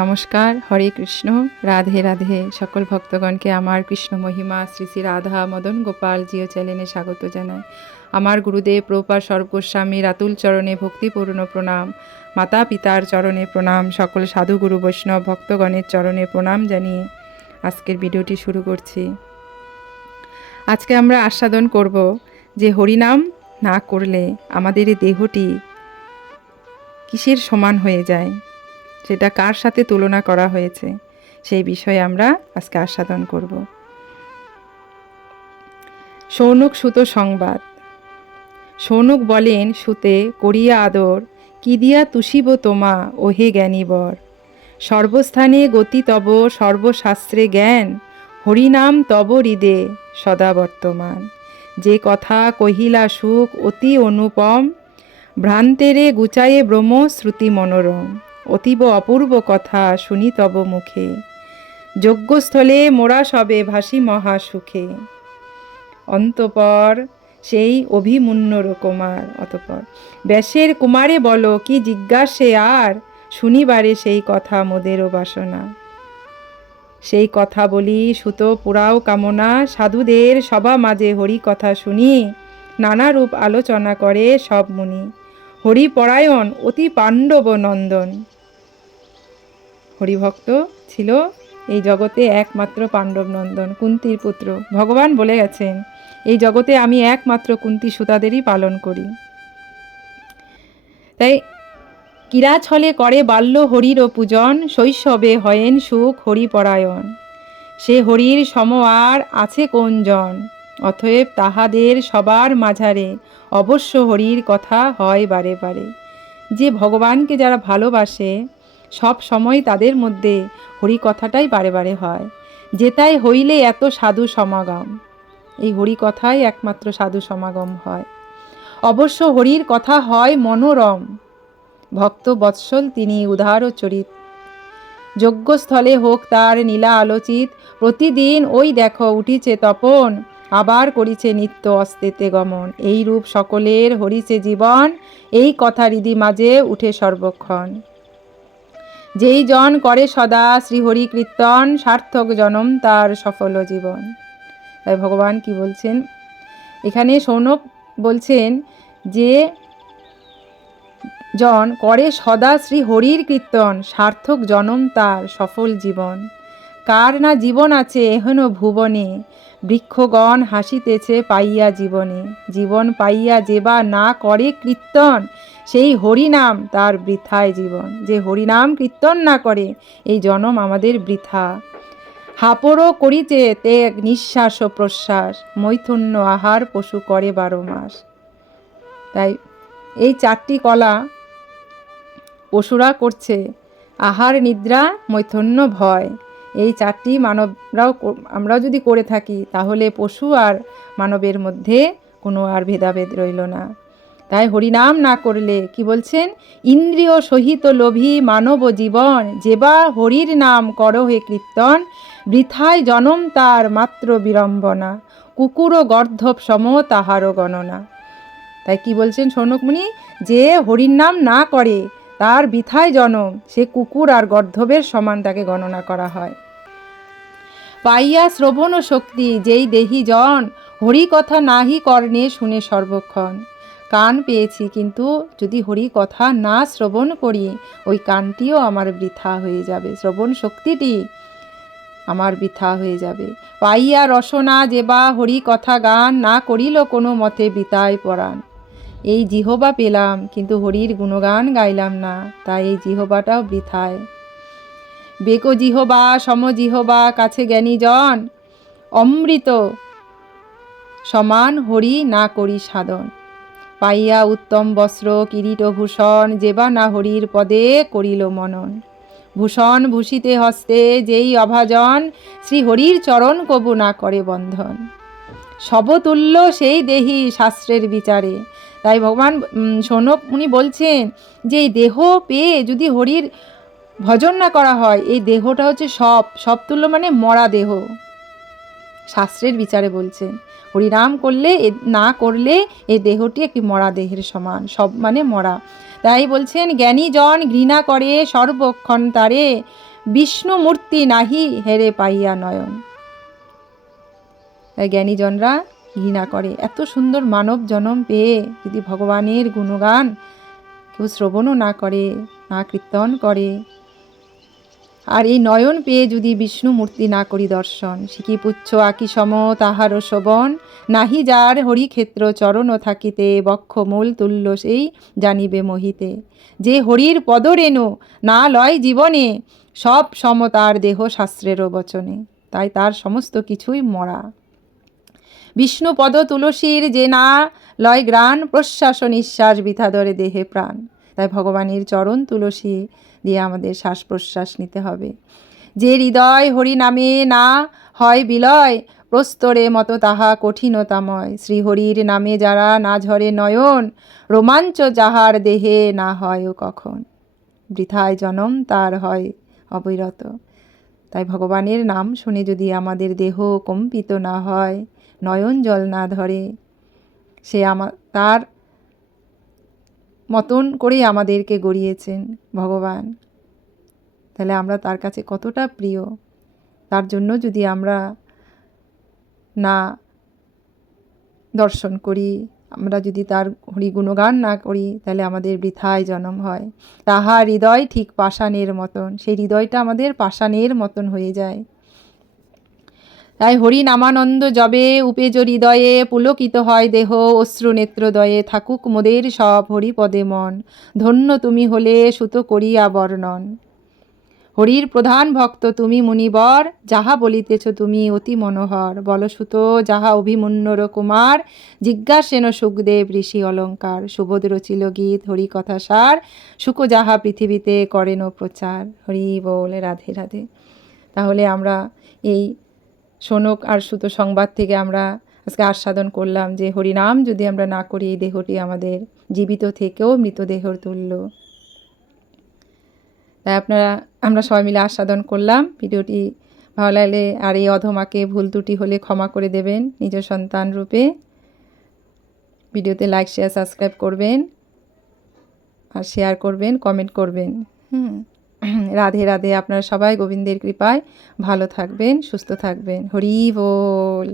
নমস্কার, হরে কৃষ্ণ, রাধে রাধে। সকল ভক্তগণকে আমার কৃষ্ণ মহিমা শ্রী শ্রী রাধা মদন গোপাল জিও চ্যানেলে স্বাগত জানাই। আমার গুরুদেব প্রভুপাদ স্বরূপ গোস্বামীর আতুল চরণে ভক্তিপূর্ণ প্রণাম, মাতা পিতার চরণে প্রণাম, সকল সাধু গুরু বৈষ্ণব ভক্তগণের চরণে প্রণাম জানিয়ে আজকের ভিডিওটি শুরু করছি। আজকে আমরা আস্বাদন করব যে হরিনাম না করলে আমাদের এই দেহটি কিসের সমান হয়ে যায়, সেটা কার সাথে তুলনা করা হয়েছে সেই বিষয়ে আমরা আজকে আস্বাদন করব। শৌনক সুত সংবাদ। শৌনক বলেন, সুতে করিয়া আদর, কি দিয়া তুষিব তোমা ওহে জ্ঞানীবর। সর্বস্থানে গতি তব সর্বশাস্ত্রে জ্ঞান, হরিনাম তব হৃদে সদা বর্তমান। যে কথা কহিলা সুখ অতি অনুপম, ভ্রান্তেরে গুচায়ে ব্রহ্ম শ্রুতি মনোরম। অতীব অপূর্ব কথা শুনি তব মুখে, যজ্ঞস্থলে মোরা সবে ভাসি মহা সুখে। অন্তপর সেই অভিমন্যুর কুমার, অতপর ব্যাসের কুমারে বলো কি জিজ্ঞাসে আর, শুনিবারে সেই কথা মোদেরও বাসনা। সেই কথা বলি সুত পুরাও কামনা, সাধুদের সভা মাঝে হরি কথা শুনি, নানা রূপ আলোচনা করে সব মুনি। হরিপরায়ণ অতি পাণ্ডব নন্দন। হরিভক্ত ছিল এই জগতে একমাত্র পাণ্ডব নন্দন, কুন্তির পুত্র। ভগবান বলে গেছেন, এই জগতে আমি একমাত্র কুন্তি সুতাদেরই পালন করি। তাই কিরাছলে করে বাল্য হরির পূজন, শৈশবে হয়েন সুখ হরিপরায়ণ। সে হরির সম আর আছে কোন জন, অতএব তাহাদের সবার মাঝারে অবশ্য হরির কথা হয় বারে বারে। যে ভগবানকে যারা ভালোবাসে সব সময় তাদের মধ্যে হরি কথাটাই বারে বারে হয়। যেটাই হইলে এত সাধু সমাগম, এই হরি কথাই একমাত্র সাধু সমাগম হয়। অবশ্য হরির কথা হয় মনোরম, ভক্ত বৎসল তিনি উদার চরিত। যজ্ঞস্থলে হোক তার নীলা আলোচিত, প্রতিদিন ওই দেখো উঠিছে তপন, আবার করিছে নিত্য অস্তেতে গমন। এই রূপ সকলের হরিছে জীবন, এই কথা হৃদি মাঝে উঠে সর্বক্ষণ। যেই জন করে সদা শ্রীহরি কীর্তন, সার্থক জনম তার সফল জীবন। তাই ভগবান কি বলছেন এখানে? শৌনক বলছেন যে জন করে সদা শ্রী হরির কীর্তন, সার্থক জনম তার সফল জীবন। কার না জীবন আছে এহেন ভুবনে, বৃক্ষগণ হাসিতেছে পাইয়া জীবনে। জীবন পাইয়া যেবা না করে কীর্তন, সেই হরিনাম তার বৃথায় জীবন। যে হরিনাম কীর্তন না করে এই জনম আমাদের বৃথা। হাপড়ও করিতে ত্যাগ নিঃশ্বাস ও প্রশ্বাস, মৈথুন্য আহার পশু করে 12 মাস। তাই এই 4টি কলা পশুরা করছে, আহার নিদ্রা মৈথুন্য ভয়। এই 4টি আমরাও যদি করে থাকি তাহলে পশু আর মানবের মধ্যে কোনো আর ভেদাভেদ রইল না। তাই হরিনাম না করলে কি বলছেন? ইন্দ্রিয় সহিত লোভী মানব জীবন, যেবা হরির নাম করো হে কীর্তন, বৃথায় জনম তার মাত্র বিড়ম্বনা। কুকুর গর্ধব সম তাহারও গণনা। তাই কি বলছেন শৌনক মুনি? যে হরির নাম না করে তার বৃথায় জনম, সে কুকুর আর গর্ধবের সমান তাকে গণনা করা হয়। পাইয়া শ্রবণ শক্তি যেই দেহি জন, হরি কথা নাহি কর্ণে শুনে সর্বক্ষণ। কান পেয়েছি কিন্তু যদি হরি কথা না শ্রবণ করি, ওই কানটিও আমার বৃথা হয়ে যাবে, শ্রবণ শক্তিটি আমার বৃথা হয়ে যাবে। পাইয়া রসনা যেবা হরি কথা গান, না করিল কোনো মতে বৃথায় পরাণ। এই জিহবা পেলাম কিন্তু হরির গুণগান গাইলাম না, তাই এই জিহবাটাও বৃথায়। বেক জিহবা সমজিহবা কাছে জ্ঞানী জন, অমৃত সমান হরি না করি সাধন। পাইয়া উত্তম বস্ত্র কিরীট ভূষণ, যেবা না হরির পদে করিল মনন। ভূষণ ভূষিতে হস্তে যেই অভাজন, শ্রী হরির চরণ কবু না করে বন্ধন। সবতুল্য সেই দেহি শাস্ত্রের বিচারে। তাই ভগবান শৌনক মুনি বলছেন যে এই দেহ পেয়ে যদি হরির ভজন না করা হয়, এই দেহটা হচ্ছে সব তুল্য, মানে মরা দেহ। শাস্ত্রের বিচারে বলছেন হরিনাম করলে না করলে এই দেহটি একটি মরা দেহের সমান, সব মানে মরা। তাই বলছেন জ্ঞানীজন ঘৃণা করে সর্বক্ষণ তারে, বিষ্ণু মূর্তি নাহি হেরে পাইয়া নয়ন। তাই জ্ঞানীজনরা ঘৃণা করে। এত সুন্দর মানব জন্ম পেয়ে যদি ভগবানের গুণগান কেউ শ্রবণও না করে, না কীর্তন করে, আর এই নয়ন পেয়ে যদি বিষ্ণু মূর্তি না করি দর্শন, শিখি পুচ্ছ আকি সম তাহার শোভন, নাহি যার হরিক্ষেত্র চরণ থাকিতে, বক্ষমূল তুল্য সেই জানিবে মোহিতে। যে হরির পদরেণু না লয় জীবনে, সব সমতার দেহ শাস্ত্রেরও বচনে। তাই তার সমস্ত কিছুই মরা। বিষ্ণু পদ তুলসীর যে না লয় গ্রাণ, প্রশ্বাস নিঃশ্বাস বৃথা ধরে দেহে প্রাণ। তাই ভগবানের চরণ তুলসী দিয়ে আমাদের শ্বাস প্রশ্বাস নিতে হবে। যে হৃদয় হরি নামে না হয় বিলয়, প্রস্তরে মতো তাহা কঠিনতাময়। শ্রীহরির নামে যারা না ঝরে নয়ন, রোমাঞ্চ যাহার দেহে না হয় ও কখন। বৃথায় জনম তার হয় অবিরত। তাই ভগবানের নাম শুনে যদি আমাদের দেহ কম্পিত না হয়, নয়ন জল না ধরে, সে তার মতন করেই আমাদেরকে গড়িয়েছেন ভগবান। তাহলে আমরা তার কাছে কতটা প্রিয়। তার জন্য যদি আমরা না দর্শন করি, আমরা যদি তার হরি গুণগান না করি, তাহলে আমাদের বৃথায় জন্ম হয়। তাহার হৃদয় ঠিক পাষাণের মতন, সেই হৃদয়টা আমাদের পাষাণের মতন হয়ে যায়। তাই হরি নামানন্দ যবে উপেজ হৃদয়ে, পুলকিত হয় দেহ অশ্রু নেত্রদয়ে, থাকুক মোদের সব হরিপদে মন, ধন্য তুমি হলে সুত করিয়া বর্ণন। হরির প্রধান ভক্ত তুমি মুনিবর, যাহা বলিতেছ তুমি অতি মনোহর। বলসুত যাহা অভিমন্যুর কুমার, জিজ্ঞাসেন সুখদেব ঋষি অলঙ্কার। সুবোধ রচিল গীত হরি কথা সার, সুখ যাহা পৃথিবীতে করেন প্রচার। হরি বল, রাধে রাধে। তাহলে আমরা এই শোনক আর সুত সংবাদ থেকে আমরা আজকে আস্বাদন করলাম যে হরিনাম যদি আমরা না করি, এই দেহটি আমাদের জীবিত থেকেও মৃতদেহর তুল্য। তাই আমরা সবাই মিলে আস্বাদন করলাম। ভিডিওটি ভালো লাগলে আর এই অধমাকে ভুল ত্রুটি হলে ক্ষমা করে দেবেন নিজ সন্তান রূপে। ভিডিওতে লাইক শেয়ার সাবস্ক্রাইব করবেন, আর শেয়ার করবেন, কমেন্ট করবেন। রাধে রাধে। আপনারা সবাই গোবিন্দের কৃপায় ভালো থাকবেন, সুস্থ থাকবেন। হরি বল।